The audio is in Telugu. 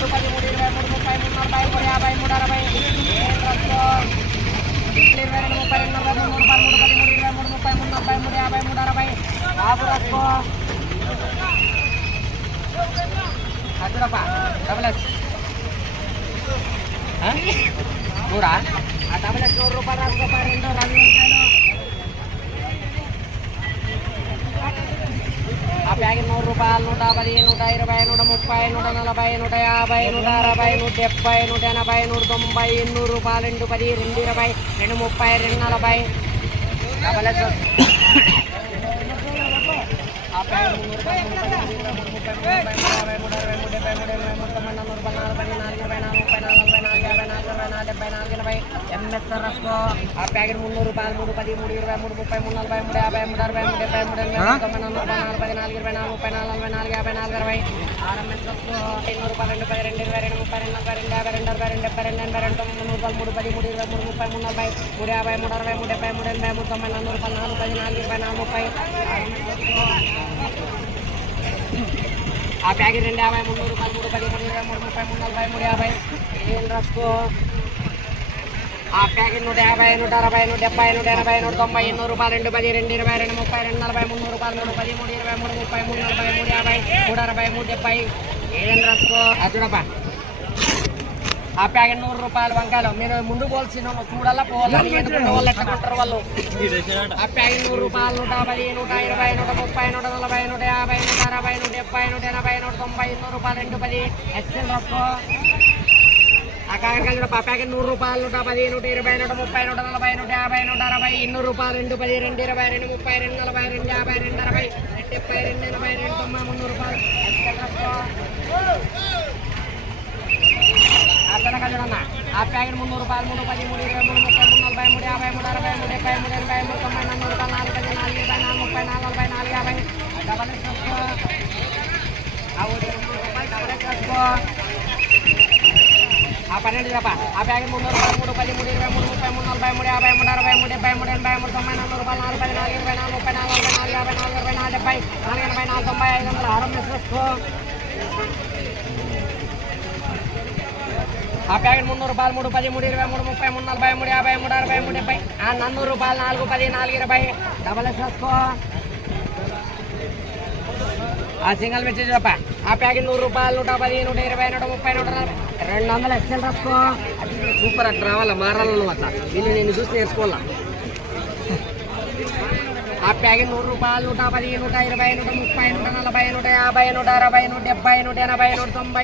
మూడు పది మూడు ఇరవై మూడు ముప్పై మూడు నలభై మూడు యాభై మూడు అరవై 22 30 40 3 రూపాయలు మూడు పది మూడు ఇరవై మూడు ముప్పై మూడు నలభై మూడు యాభై మూడు అరవై బాబు రాసుకో అచ్చుడప్ప డబల్ ఎస్ నూరా ఆ డబల్ ఎస్ 100 రూపాయలు రాసుకో 2 రూపాయలు ఆ ప్యాకెట్ 100 రూపాయలు 110 120 130 140 150 160 170 180 190 200 రూపాయలు 210 220 230 240 డబల్ ఎస్ ఆ ప్యాకెట్ 300 రూపాయలు ఎంఎస్ఆర్ రాసుకో ఆ ప్యాకెట్ 300 రూపాయలు 3 10 3 20 3 30 3 40 3 50 3 60 3 70 3 80 3 90 4 24 24 24 24 50 4 ఆర్ఎంఎస్ రాసుకో 200 రూపాయలు 2 10 2 20 2 30 2 40 2 50 2 60 2 70 2 80 2 90 300 రూపాయలు 3 10 3 20 3 30 3 40 3 50 3 60 3 50 3 60 3 3 80 3 80 3 90 4 రూపాయలు 4 10 4 20 4 30 ఆ ప్యాకెట్ 250 300 రూపాయలు 3 10 3 20 3 30 3 40 3 50 ఏం రాసుకో ఆ ప్యాకెట్ 150 160 170 180 190 200 రూపాయలు 2 10 2 20 2 30 2 40 300 రూపాయలు 3 10 3 20 3 30 3 40 3 50 3 60 3 70 ఏం రాసుకో చూడప్ప ఆ ప్యాకెట్ 100 రూపాయలు వంకాయలు మీరు ముందు పోల్సిన చూడాలా పోవాలి ఎందుకంటే వాళ్ళు ఎట్లా కొంటారు వాళ్ళు ఆ ప్యాకెట్ 100 రూపాయలు 110 120 130 140 150 160 170 180 190 200 రూపాయలు 210 ఎక్స్ఎల్ రాసుకో ఆ కాకరకాయ చూడ ఆ ప్యాకెట్ 100 రూపాయలు 110 120 130 140 150 160 200 రూపాయలు 210 220 230 240 250 260 270 280 290 300 రూపాయలు ఎక్స్ఎల్ రాసుకో ఆ ప్యాకెట్ 300 రూపాయలు 3 10 3 20 3 30 3 40 3 50 3 60 3 70 3 80 3 90 400 రూపాయలు 4 10 4 20 4 30 4 40 4 50 డబల్ ఎక్స్ రాసుకో ఆ 200 రూపాయలు డబల్ ఎక్స్ రాసుకో ఆ 12 రూపాయలు ఆ ప్యాకెట్ 300 రూపాయలు 3 10 3 20 3 30 3 40 3 50 3 60 3 70 3 80 3 90 400 రూపాయలు 4 10 4 20 4 30 4 40 4 50 4 60 4 70 4 80 4 90 500 ఆర్ఎంఎస్ రాసుకో ఆ ప్యాకెట్ 300 రూపాయలు 3 10 3 20 3 30 3 40 3 50 3 60 3 70 ఆ 400 రూపాయలు 4 10 4 20 డబల్ ఎస్ రాసుకో ఆ సింగల్ వచ్చి చూడప్ప ఆ ప్యాకెట్ 100 రూపాయలు 110 120 130 140 200 ఎక్స్ఎల్ రాసుకో సూపర్ అట్లా రావాలా మారాలన్నమాట దీన్ని నేను చూసి నేర్చుకోవాలా ఆ ప్యాకెట్ 100 రూపాయలు 110 120 130 140 150 160 170 180 190